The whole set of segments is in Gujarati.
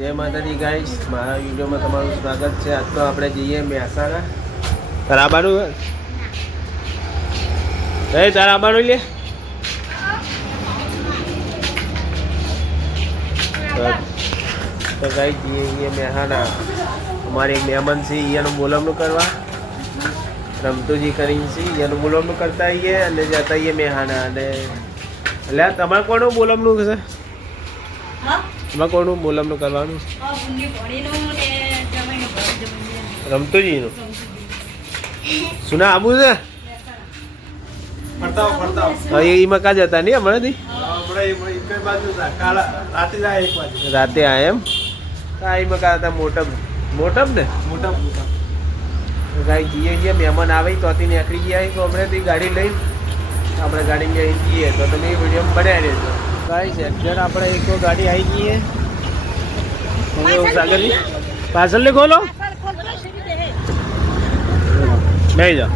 જય માતાજી ગાઈસ, મારા વિડીયોમાં તમારું સ્વાગત છે। આજ તો આપણે જઈએ મહેસાણા તારાબાનું તારાબાનું લે તો ગાઈસ જઈએ મહેસાણા। અમારે એક મહેમાન છે, એનું બોલામણું કરવા રમતુજી કરીને છે, એનું બોલામણું કરતા આવીએ અને જતા આવીએ મહેસાણા। અને એટલે તમારે કોનું બોલામણું છે? એમાં કોનું બોલામણું કરવાનું? રમતુજીનું સુના આબુ છે? એમાં કા જતા નહીં હમણાંથી રાતે આ એમ એમાં કા હતા મોટપ ને મોટપ ગાઈ જઈએ મહેમાન આવે તોથી નીકળી ગયા તો હમણાંથી ગાડી લઈ આપણે ગાડી જઈએ તો તમે વિડીયો બનાવી દેજો ગાઈસ। એક્ઝેક્ટ આપણે એક ગાડી આવી ગઈ છે સાગરની પાછળ ને ખોલો લઈ જાઓ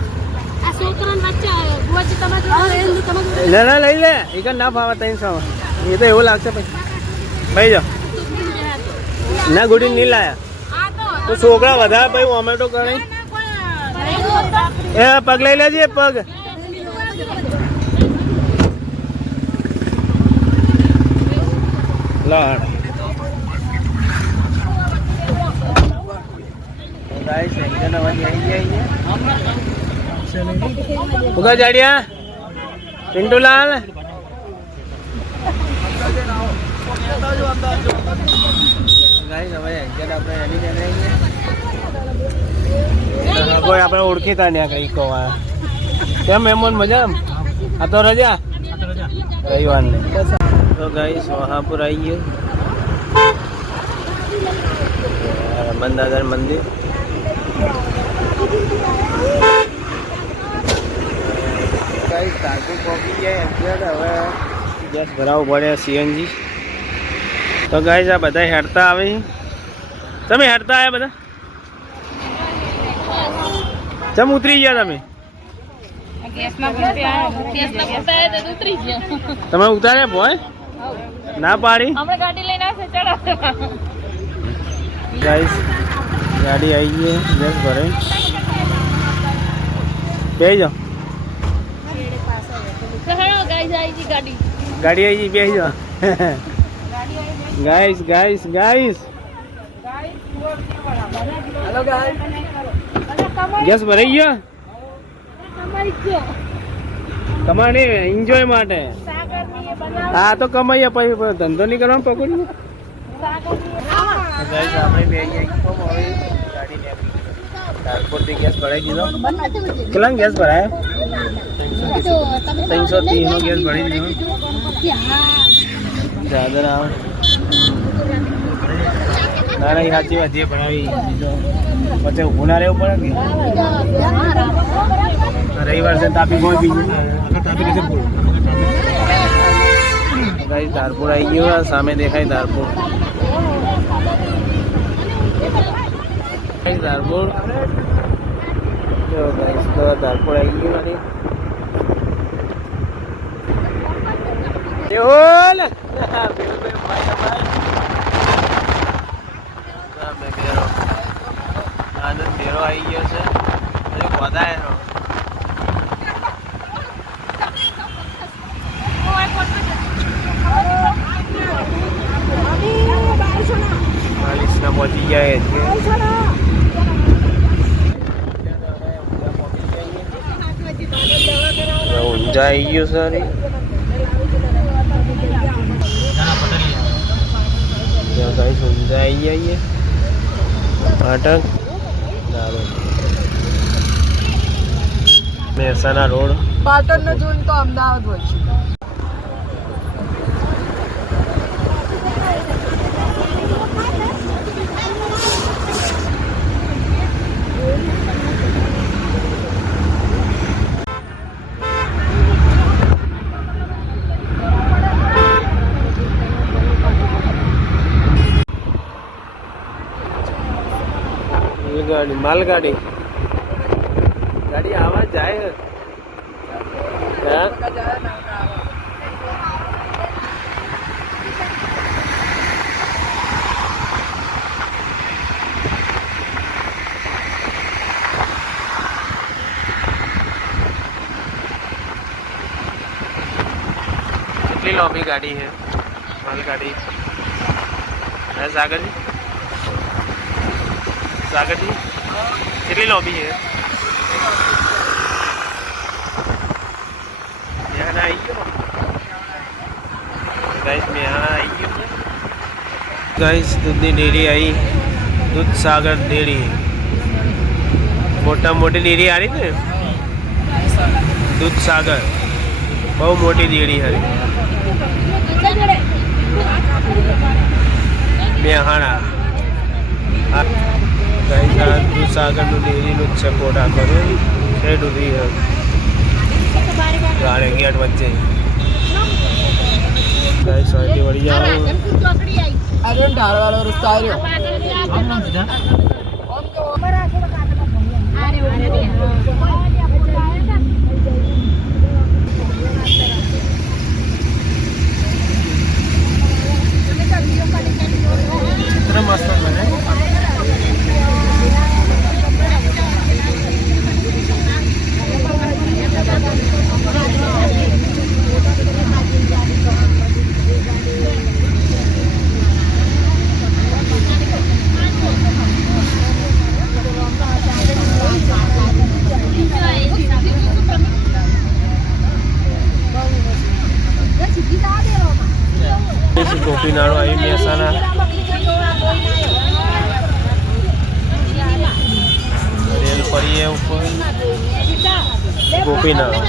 ના લઈ લે એક ના ફાવા 300 એ તો એવું લાગશે પછી ભાઈ જાઓ ના ગુડી નહીં લાયા તો છોકરા વધારે ભાઈ ઓમેટો કરે એ પગ લઈ લેજે પગ લાડ ગાઈસ એકદમ અવાજ આવી જાય ઉગા જાડિયા પિન્ટુલાલ ગાઈસ હવે એકદમ આપણે એની કોઈ આપણે ઓળખીતા નહીં કઈ કહવા કેમ મહેમાન મજા આ તો રજા રવિવાર ને तो गाइस वहापुर आइए रमन दादा मंदिर गाइस ताकू पहुंची गए હવે ગેસ ભરાવવું પડે સીએનજી। તો ગાइस આ બધા હેડતા આવે તમે હેડતા આવ્યા બધા ચમ ઉતરી ગયા તમે તમે ઉતાર્યા ભોય ના પાડી આપણે ગાડી લઈને આવશે ચડો ગાઈસ ગાડી આવી ગઈ ગેસ ભરે બેહી જાઓ ગાઈસ આવી ગઈ ગાડી આવી ગઈ બેહી જાઓ ગાઈસ હેલો ગાઈસ ગેસ ભરાઈ ગયો કમાને એન્જોય માટે હા તો કમાઈએ પછી ધંધો નહીં કરવાનો પકડી ગાડી ગેસ ભરાઈ દીધો કેટલા ગેસ ભરાય 330 નો ગેસ ભરી દીધો દાદર આવ ના ના સાચી વાત જે ભણાવી દીધો પછી ઊભું ના રહેવું પડે કે રવિવાર છે તાપી કોઈ બીજું ગાઈસ ધારપુર આવી ગયો સામે દેખાય ધારપુર ધારપુર ગાઈસ તો ધારપુર આવી ગયું આનંદ મેરો આવી ગયો છે હજુ વધારે પહોંચી જાય ઊંઝા આવી ગયું સારી ઊંઝા આવી જઈએ પાટણ મહેસાણા રોડ પાટણ ને જોઈને તો અમદાવાદ હોય છે। मालगाड़ी गाड़ी आवाज जाए કેટલી લોબી ગાડી છે માલગાડી હે સાગરજી કેટલી લોબી છે મેહાણા આવી ગયો ગાઈસ મેહાણા આવી ગયો ગાઈસ દૂધની ડેરી આવી દૂધ સાગર ડેરી મોટી ડેરી આવી ને દૂધ સાગર બહુ મોટી ડેરી હતી મેહાણા ગાઈસ આ દૂધ સાગરનું ડેરીનું જ છે ફોટા કર્યો છે ડૂધી ગાડી ગેટ વચ્ચે ગાઈસ વાળી વળી જાવ અરે ઢાળવાળો રસ્તો આવ્યો ચિત્ર મસ્ત બને ગોપીનાળો આવી મહેસાણા રેલ ફરીએ ઉપર ગોપીનાળો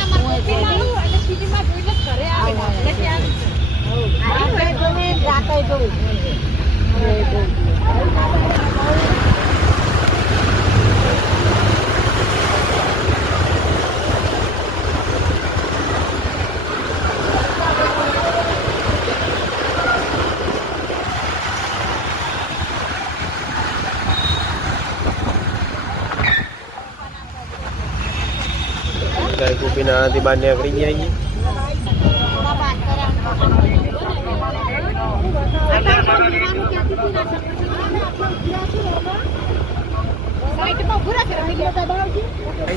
ગોપીનાળાથી બહાર નીકળી ગયા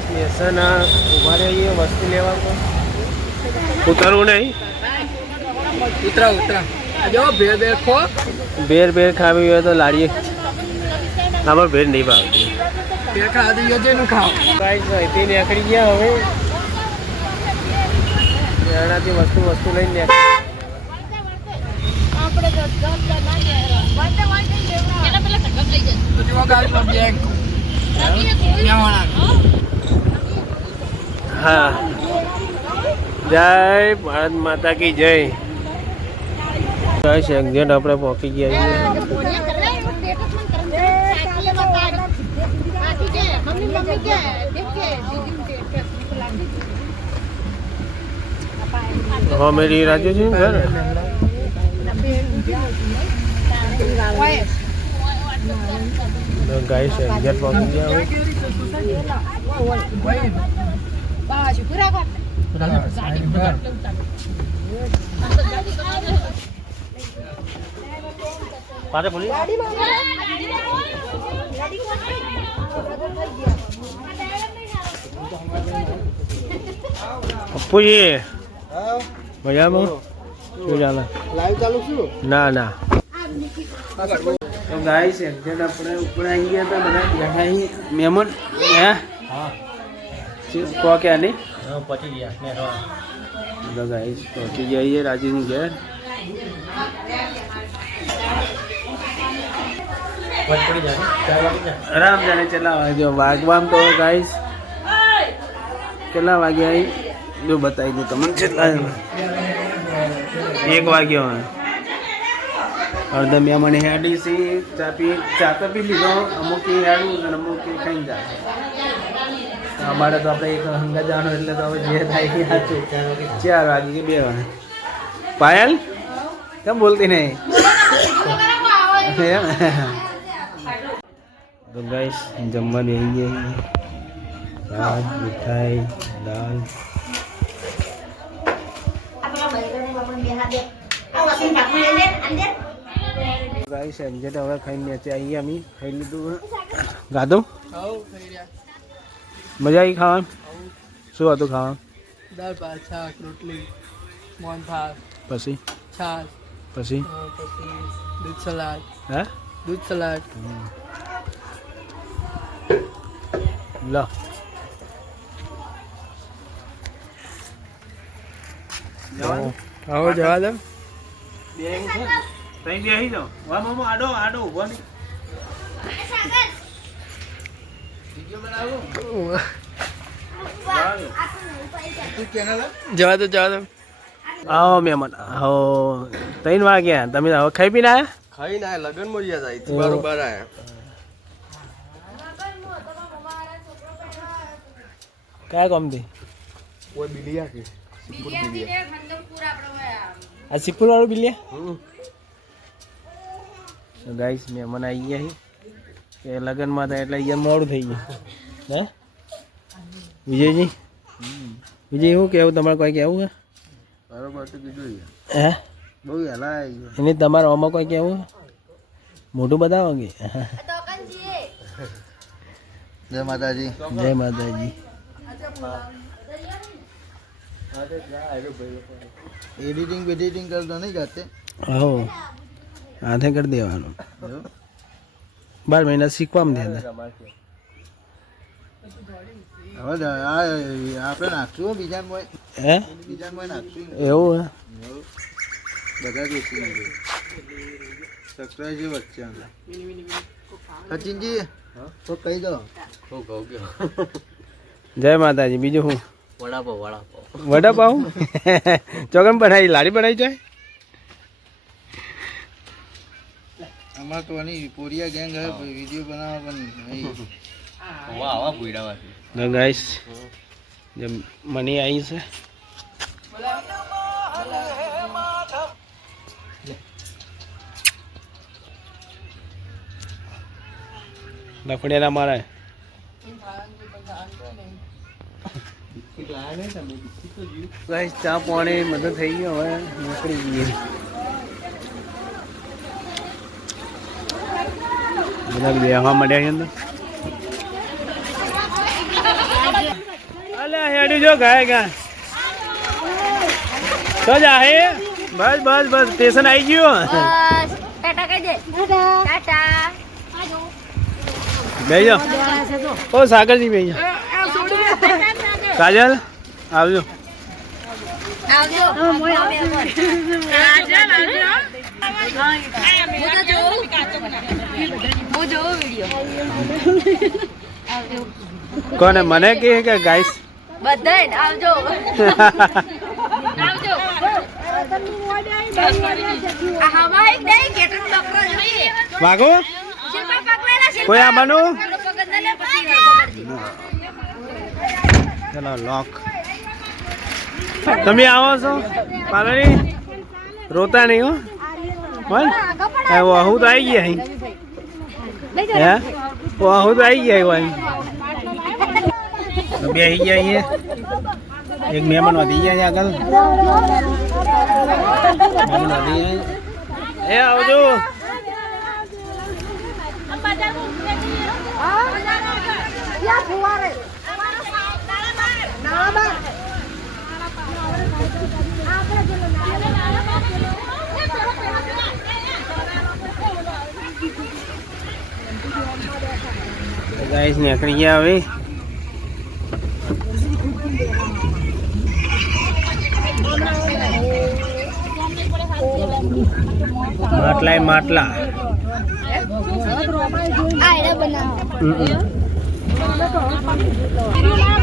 મહેસાણા ઉભા રહીએ વસ્તી લેવા ઉતરવું નહીં ઉતરા જો ભેર ખો ભેર ખાવી હોય તો લાડીએ આમાં ભેર નહીં ભાવતી ભેર ખાધી યોજેનું ખાવ ગાઈસ અહીંથી નીકળી ગયા હવે ત્યાંથી વસ્તુ લઈને હા જય ભારત માતા કી જય ગાઈસ એક્ઝેક્ટ આપણે પહોંચી ગયા છીએ હા મેરી રાજ્ય છે ઘર ગાઈસ એક્ઝેક્ટ પહોંચી ગયા પાછા બોલી અપ્પુજી મજામાં શું ચાલે લાઈવ ચાલુ છું ના તો ગાઈસ એક્ઝેક્ટ આપણે ઉપર આવી ગયા હતા બધા બેઠા અહીં મહેમાન હે કહો ક્યાં નહીં પહોંચી ગયા તો ગાઈસ પહોંચી જઈએ રાજુની ઘેર આરામ જાણે કેટલા વાગ્યો વાગવામ તો ગાઈસ કેટલા વાગ્યા અહીં જો બતાવી દઉં તમને કેટલા 1 વાગ્યો અડધા મેં મને હેડી સી ચા તો પી લીધો અમુક હેડું અને અમુક ખાઈ જાય અમારે તો આપણે એક હંગા જવાનું એટલે તો હવે જે થાય એ સાચું 4 વાગે કે 2 વાગે પાયલ કેમ બોલતી નહીં તો ગાઈસ જમવા બેસી ગયા ભાત મીઠાઈ દાળ ગાઈસ એક્ઝેક્ટ હવે ખાઈને નીચે આવીએ અમે ખાઈ લીધું ગાધું મજા આવી ખાવાનું શું હતું ખાવાનું દાળ ભાત શાક રોટલી મોહન થાળ પછી છાશ પછી પછી દૂધ સલાડ હા દૂધ સલાડ લો આવો જવા દો તઈ બેસી જાઓ વાહ મામા આડો આડો ઉભો નહીં જવા દો જવા દો આવો મહેમાન આવો 3 વાગ્યા તમે હવે ખાઈ પીને આવ્યા ખાઈ ના લગન માં ગયા જાય બરોબર આયા કયા કામથી કોઈ બિલિયા કે આ સિપુર વાળું બિલિયા ગાઈસ મહેમાન આવી ગયા છે કે લગ્નમાં હતા એટલે અહીંયા મોડું થઈ ગયું હે વિજયજી વિજય શું કેવું તમારે કોઈ કેવું હે બરોબર તો કીધું હે બહુ હેલા આવી ગયો એને તમારે આમાં કોઈ કેવું મોઢું બતાવો કે જય માતાજી જય માતાજી એડિટિંગ વેડિટિંગ કરતો નહીં જાતે હો હાથે કરી દેવાનું 12 મહિના શીખવામાં દે હવે આપણે નાખશું બીજા મોય હે નાખશું એવું હે બધા જોશું સબસ્ક્રાઇબ જે વચ્ચે સચિનજી તો કહી દો જય માતાજી બીજું શું વડાપાવ વડાપાવ ચોકન બનાવી લારી બનાવી જાય અમાર તો આની પોરિયા ગેંગ હે વિડિયો બનાવવા પણ વાહ વાહ ભૂડાવાથી તો ગાઈસ જે મની આવી છે લફડિયાના મારા ગાઈસ ચા પાણી મદદ થઈ ગયો હવે નીકળી ગઈ બધા બેહવા મળ્યા છે અંદર અલ્યા હેડી જો ગાય ગા તો જાહે બસ બસ બસ સ્ટેશન આવી ગયું ટાટા કહી દે ટાટા બેજો ઓ સાગરજી બેજો કાજલ આવજો આવજો કોને મને કે ગાઈસ બધાય આવજો આવજો આ હવા એક દે કેટન બકરો જોઈએ વાગો શિલ્પા પકડેલા શિલ્પા કોઈ આવવાનું પકડ લે પછી પકડજી ચલો લોક તમે આવો છો પાલણી રોતા નહીં હો બોલ હું તો આવી ગયા અહીં હે હું તો આવી ગયા અહીં બે આવી ગયા અહીંયા એક મહેમાન વધી ગયા આગળ મહેમાન વધી ગયા એ આવજો ગાઈસ નીકળી ગયા હવે માટલા માટલા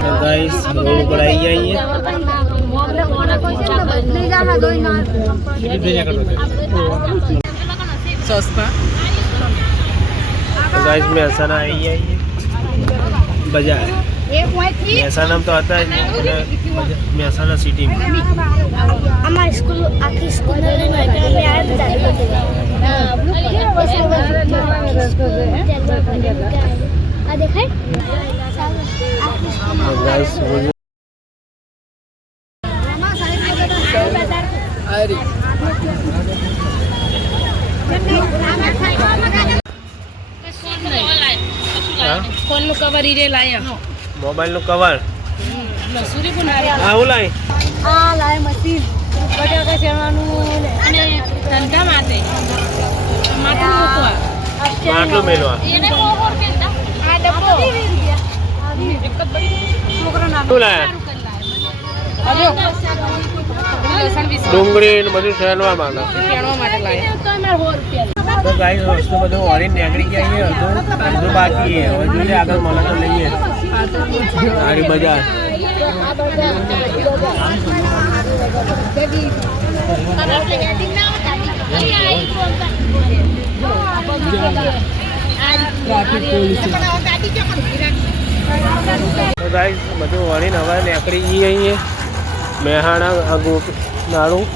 તો ગાઈસ રોડ ઉપર આવી ગયા સસ્તા તો ગાઈસ મહેસાણા આવી ગયા બજાર મહેસાણા તો હતા જ મહેસાણા સિટીમાં અમારી સ્કૂલ આખી સ્કૂલ લઈને આ દેખાય ગાઈસ અરે ફોન નું કવર ઈરે લાયા મોબાઈલ નું કવર મસૂરી પણ હા હું લાઈ આ લાય મશીન બટાકા સેવાનું અને ધંધા માટે માટલું મૂકવા માટલું મેલવા એને આ ડબ્બો શું લાયા ડુંગળી ને બધું શેરવા માટે તો ગાઈસ વસ્તુ બધું ઓરીને નીકળી ગયા છે અડધું બાકી છે હવે જોઈએ આગળ મળે તો લઈએ સારી બજાર તો ગાઈસ બધું વળીને હવે નીકળી જઈએ અહીંયા મેહાણા નાળું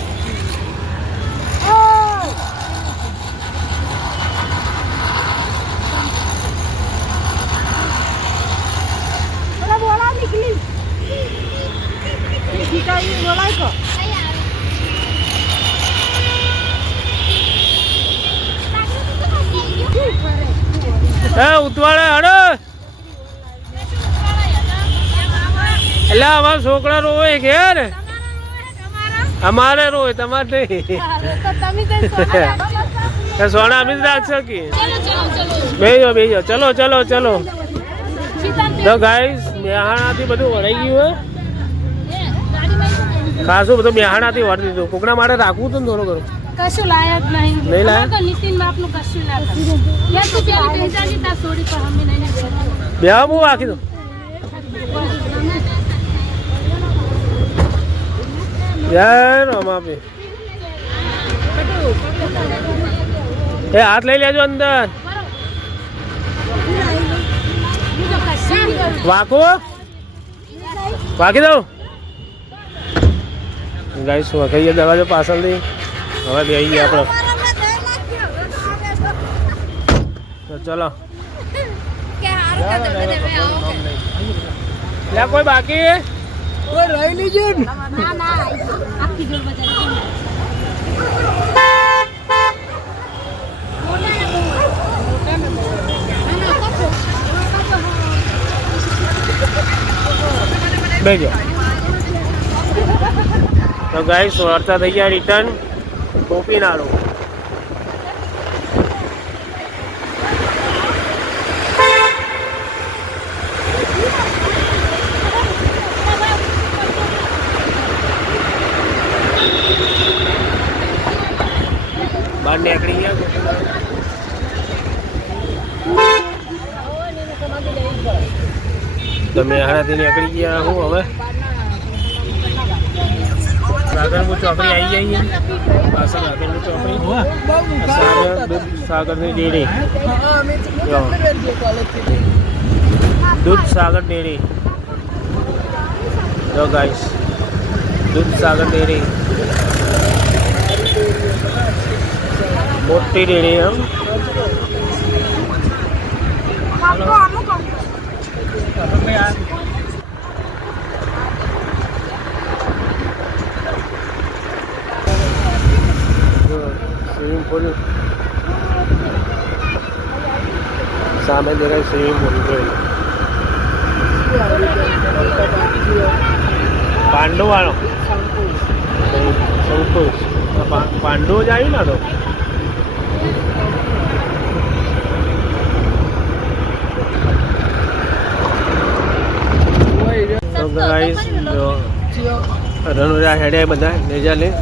ઉતવાળે હડો એટલે અમારા છોકરા રોવે ઘેર અમારે રોય તમારે નહીં સોના આપી જ રાખશો કે બેજો ચલો ચલો ચલો તો ગાઈસ મેહાણાથી બધું વળાઈ ગયું હે ખાસું બધું મેહાણાથી વળી દીધું કોકના માટે રાખવું હતું ને થોડું ઘણું કશું લાયક નહીં નહીં લાયક તો નીતિન બાપનું કશું ના કર્યું યા તો પેલી ભેજાની તા છોડી પર અમે નહીં બે હું રાખી દઉં યાર અમાપે એ હાથ લઈ લેજો અંદર વાકો વાકી દઉં ગાઈસ વખાઈએ દરવાજો પાછળથી હવે બે આવી ગયા આપણે તો ચલો લે કોઈ બાકી કોઈ રહી લીજો ના ના આખી જોર બજાર બેજો તો ગાઈસ વળતા થઈ ગયા રિટર્ન ગોપીનાળું બહાર નીકળી ગયા તમે હારાથી નીકળી ગયા હું હવે સાગરપુર ચોકડી આવી જઈએ પાછળ સાગરપુર ચોકડી સાગરની ડેરી દૂધ સાગર ડેરી જો ગાઈસ દૂધ સાગર ડેરી મોટી ડેરી એમ સ્વિમિંગ પુલ સામે દેખાય સ્વિમિંગ પુલ પાંડુ વાળો સંકુશ પાંડુ જ આવ્યું ને તો ગાઈસ જો રણુજા હેડે બધા નેજાલે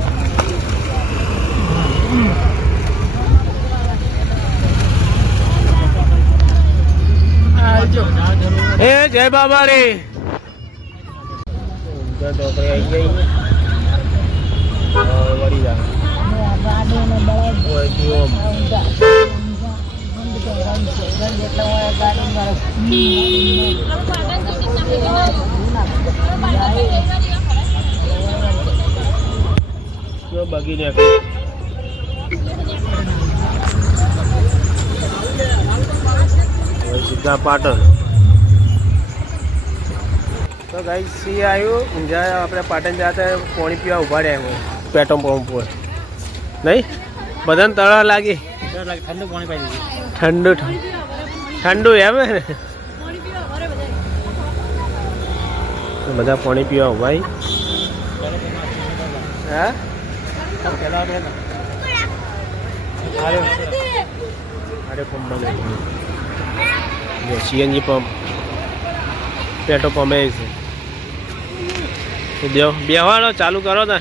એ જય બાબા રે ચોકડી આવી ગઈ વળી જા બગી ને સીધા પાટણ તો ગાઈસ સી આવ્યું જ્યાં આપણે પાટણ જતા પાણી પીવા ઉભા રહ્યા પેટ્રોલ પંપ પર નહીં બધાને તળાવ લાગી ઠંડુ પાણી પાઈ દીધું ઠંડુ ઠંડુ એમ ને બધા પાણી પીવા ઉભા હા અરે પંપ સીએનજી પંપ પેટ્રોલ પંપે છે બેહવાનો ચાલુ કરો ને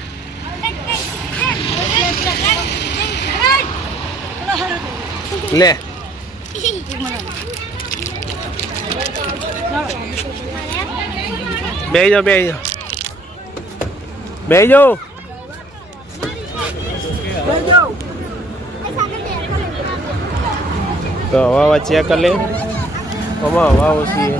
લે બેહી જાઓ તો હવા ચેક કરી લે આમાં હવા ઓછી છે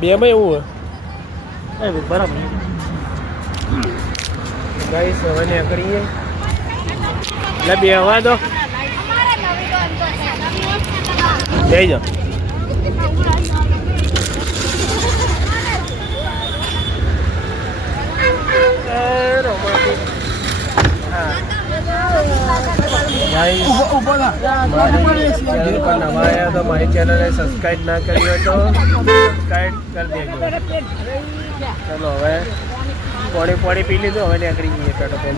બેમાં એવું હોય બરાબર ગાઈસ હવે નીકળીએ એટલે બેહવા દો જઈ જાઓ મારી ચેનલને સબસ્ક્રાઈબ ના કરી હોય તો સબસ્ક્રાઈબ કરી દેજો ચલો હવે પાણી પી લીધું હવે નીકળી જઈએ પેટ્રોલ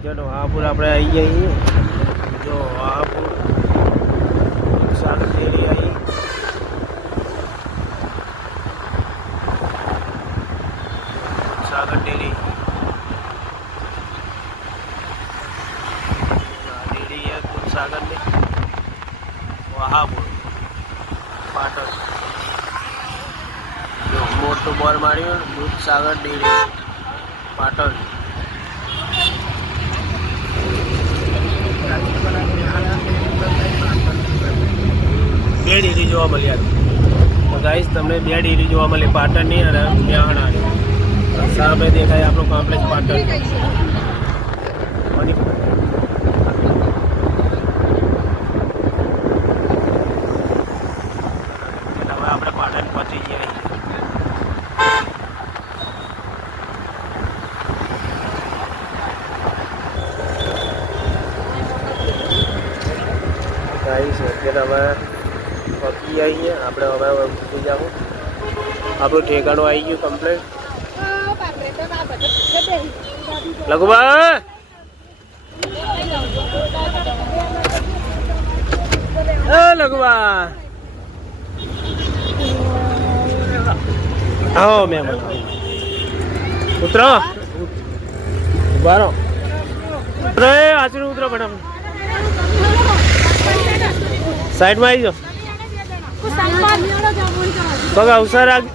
ચલો હાપુર આપણે આવી જઈએ જો હાપુર સાગર ડેરી આવી સાગર ડેરી ડેરી है दूध सागर में वहापुर पाटण जो मोटो बोर मार्યું दूध सागर डेरी पाटण બે ડેરી જોવા મળ્યા તો ગાઈસ તમને બે ડેરી જોવા મળે પાટણની અને મેહાણાની સામે દેખાય આપણું કોમ્પ્લેક્સ પાટણ હવે આપણે પાટણ પહોંચી ગયા ગાઈસ અત્યારે હવે પકી આવીએ આપણે હવે મૂકી જાઉં આપણું ઠેકાણું આવી ગયું કમ્પ્લેટ લઘુભા લઘુભા આવો મહેમાન ઉતરો ઉભા રહો ઉતરો આચરું ઉતરો ફટાફટ સાઈડમાં આવી જાઓ પગ અવસર રાખ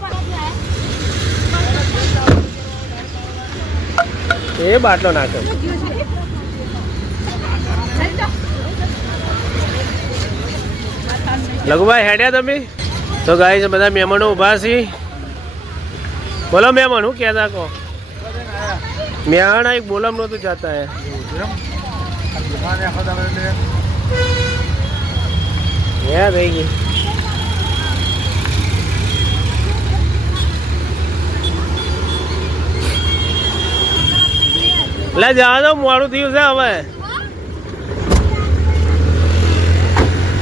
એ બાટલો નાખો લઘુભાઈ હેડ્યા તમે તો ગાય બધા મહેમાનો ઊભા છે બોલો મહેમાન હું કહેતા કહો મેહાણા એક બોલમ નહોતું જતા હે થઈ ગઈ એટલે જવા દો મોડું થયું છે હવે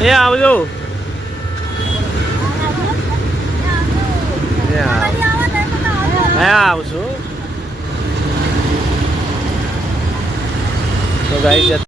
એ આવજો હા આવશું તો ગાઈ